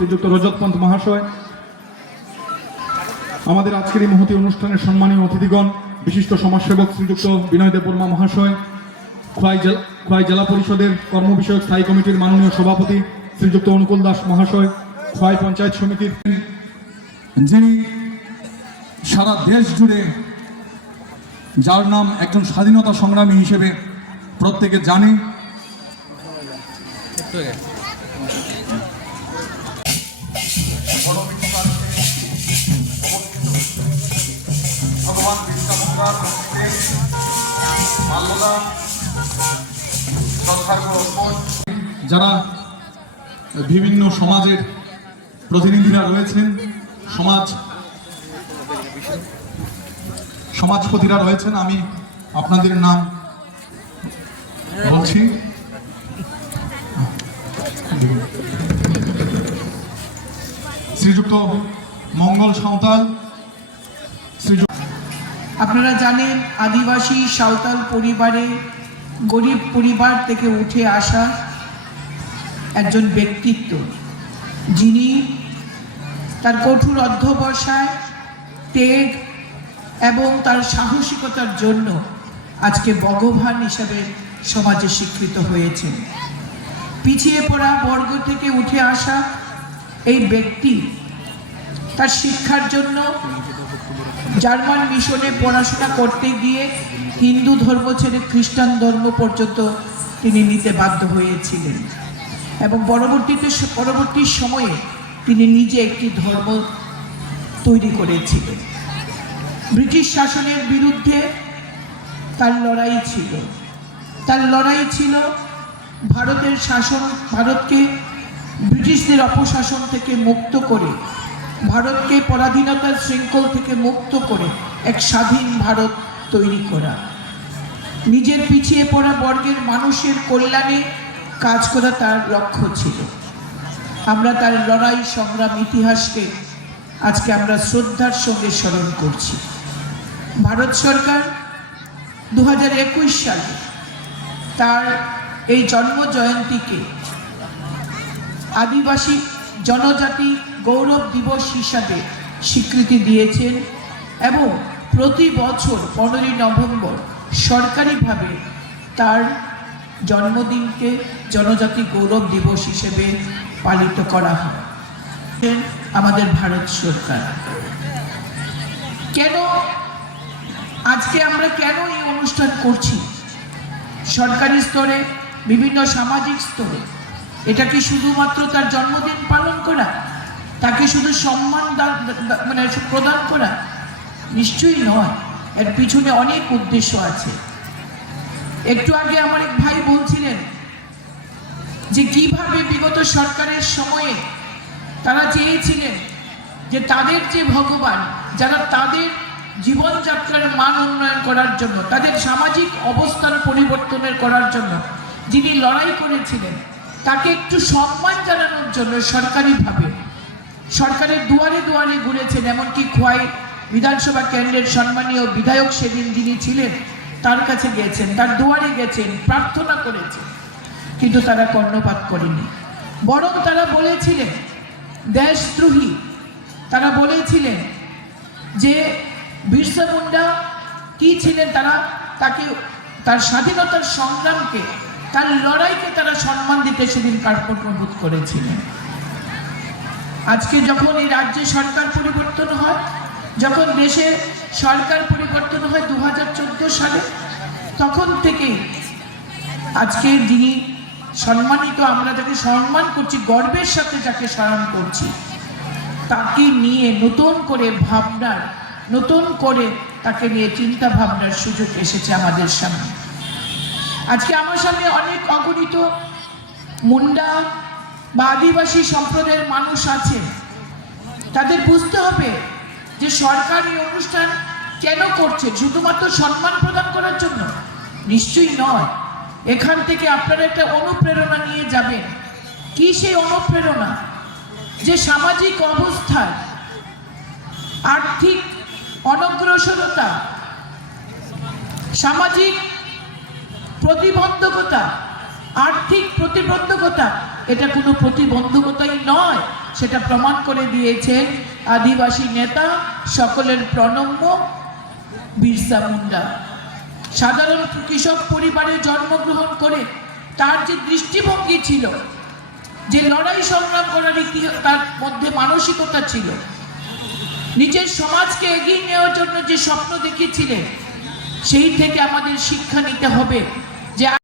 শ্রীযুক্ত রজত পন্থ মহাশয়, আমাদের আজকের এই মহতি অনুষ্ঠানের সম্মানীয় অতিথিগণ, বিশিষ্ট সমাজসেবক শ্রীযুক্ত বিনয় দেববর্মা মহাশয়, খোয়াই জেলা খোয়াই জেলা পরিষদের কর্ম বিষয়ক স্থায়ী কমিটির মাননীয় সভাপতি শ্রীযুক্ত অনুকূল দাস মহাশয়, খোয়াই পঞ্চায়েত সমিতির, যিনি সারা দেশ জুড়ে যার নাম একজন স্বাধীনতা সংগ্রামী হিসেবে প্রত্যেকে জানে। যারা বিভিন্ন সমাজের প্রতিনিধিরা রয়েছেন, সমাজ সমাজপতিরা রয়েছেন, আমি আপনাদের নাম বলছি। শ্রীযুক্ত মঙ্গল সাঁওতাল, শ্রীযুক্ত আপনারা জানেন আদিবাসী সাঁওতাল পরিবারে গরিব পরিবার থেকে উঠে আসা একজন ব্যক্তিত্ব। যিনি তার কঠোর অধ্যবসায়, ত্যাগ এবং তার সাহসিকতার জন্য আজকে ভগবান হিসাবে সমাজে স্বীকৃত হয়েছেন। পিছিয়ে পড়া বর্গ থেকে উঠে আসা এই ব্যক্তি তার শিক্ষার জন্য জার্মান মিশনে পড়াশোনা করতে গিয়ে হিন্দু ধর্ম ছেড়ে খ্রিস্টান ধর্ম পর্যন্ত তিনি নিতে বাধ্য হয়েছিলেন। এবং পরবর্তীতে পরবর্তী সময়ে তিনি নিজে একটি ধর্ম তৈরি করেছিলেন। ব্রিটিশ শাসনের বিরুদ্ধে তার লড়াই ছিল। তার লড়াই ছিল ভারতের শাসন, ভারতকে ব্রিটিশদের অপশাসন থেকে মুক্ত করে ভারতকে পরাধীনতার শৃঙ্খল থেকে মুক্ত করে এক স্বাধীন ভারত তৈরি করা। নিজের পিছিয়ে পড়া বর্গের মানুষের কল্যাণে কাজ করা তার লক্ষ্য ছিল। আমরা তার লড়াই, সংগ্রাম, ইতিহাসকে আজকে আমরা শ্রদ্ধার সঙ্গে স্মরণ করছি। ভারত সরকার দু একুশ সালে তার এই জন্ম জয়ন্তীকে আদিবাসী জনজাতি গৌরব দিবস হিসাবে স্বীকৃতি দিয়েছেন এবং প্রতি বছর পনেরোই নভেম্বর সরকারিভাবে তার জন্মদিনকে জনজাতি গৌরব দিবস হিসেবে পালিত করা হয়। আমাদের ভারত সরকার। কেন আজকে আমরা কেন এই অনুষ্ঠান করছি? সরকারি স্তরে, বিভিন্ন সামাজিক স্তরে, এটা কি শুধুমাত্র তার জন্মদিন তাকে শুধু সম্মান মানে প্রদান করা নিশ্চয়ই নয়। এর পিছনে অনেক উদ্দেশ্য আছে। একটু আগে আমার এক ভাই বলছিলেন যে কীভাবে বিগত সরকারের সময়ে তারা চেয়েছিলেন যে তাদের যে ভগবান, যারা তাদের জীবনযাত্রার মান উন্নয়ন করার জন্য, তাদের সামাজিক অবস্থার পরিবর্তনের করার জন্য যিনি লড়াই করেছিলেন, তাকে একটু সম্মান জানানোর জন্য সরকারিভাবে সরকারের দুয়ারে দুয়ারে ঘুরেছেন, এমনকি খোয়াই বিধানসভা কেন্দ্রের সম্মানীয় বিধায়ক সেদিন যিনি ছিলেন, তার কাছে গেছেন, তার দুয়ারে গেছেন, প্রার্থনা করেছেন, কিন্তু তারা কর্ণপাত করেনি বরং তারা বলেছিলেন, দেশদ্রোহী, তারা বলেছিলেন যে বিরসা মুন্ডা কি ছিলেন, তারা তাকে, তার স্বাধীনতার সংগ্রামকে, তার লড়াইকে তারা সম্মান দিতে সেদিন কার্পণ্যবোধ করেছিলেন। আজকে যখন এই রাজ্যে সরকার পরিবর্তন হয়, যখন দেশে সরকার পরিবর্তন হয় দু হাজার চোদ্দ সালে, তখন থেকে আজকে যিনি সম্মানিত, আমরা যাকে সম্মান করছি, গর্বের সাথে যাকে স্মরণ করছি, তাকে নিয়ে নতুন করে ভাবনার, নতুন করে তাকে নিয়ে চিন্তা ভাবনার সুযোগ এসেছে আমাদের সামনে। আজকে আমার সামনে অনেক অগণিত মুন্ডা বা আদিবাসী সম্প্রদায়ের মানুষ আছে, তাদের বুঝতে হবে যে সরকার এই অনুষ্ঠান কেন করছে, শুধুমাত্র সম্মান প্রদান করার জন্য? নিশ্চয়ই নয়। এখান থেকে আপনারা একটা অনুপ্রেরণা নিয়ে যাবেন। কি সেই অনুপ্রেরণা? যে সামাজিক অবস্থায় আর্থিক অনগ্রসরতা, সামাজিক প্রতিবন্ধকতা আর্থিক প্রতিবন্ধকতা, এটা কোনো প্রতিবন্ধকতাই নয়। সেটা প্রমাণ করে দিয়েছেন আদিবাসী নেতা সকলের প্রণম্য বিরসা মুন্ডা। সাধারণ কৃষক পরিবারে জন্মগ্রহণ করে তার যে দৃষ্টিভঙ্গি ছিল, যে লড়াই সংগ্রাম করার ইতিহাস, তার মধ্যে মানসিকতা ছিল, নিজের সমাজকে এগিয়ে নেওয়ার জন্য যে স্বপ্ন দেখিয়েছিলেন, সেই থেকে আমাদের শিক্ষা নিতে হবে যে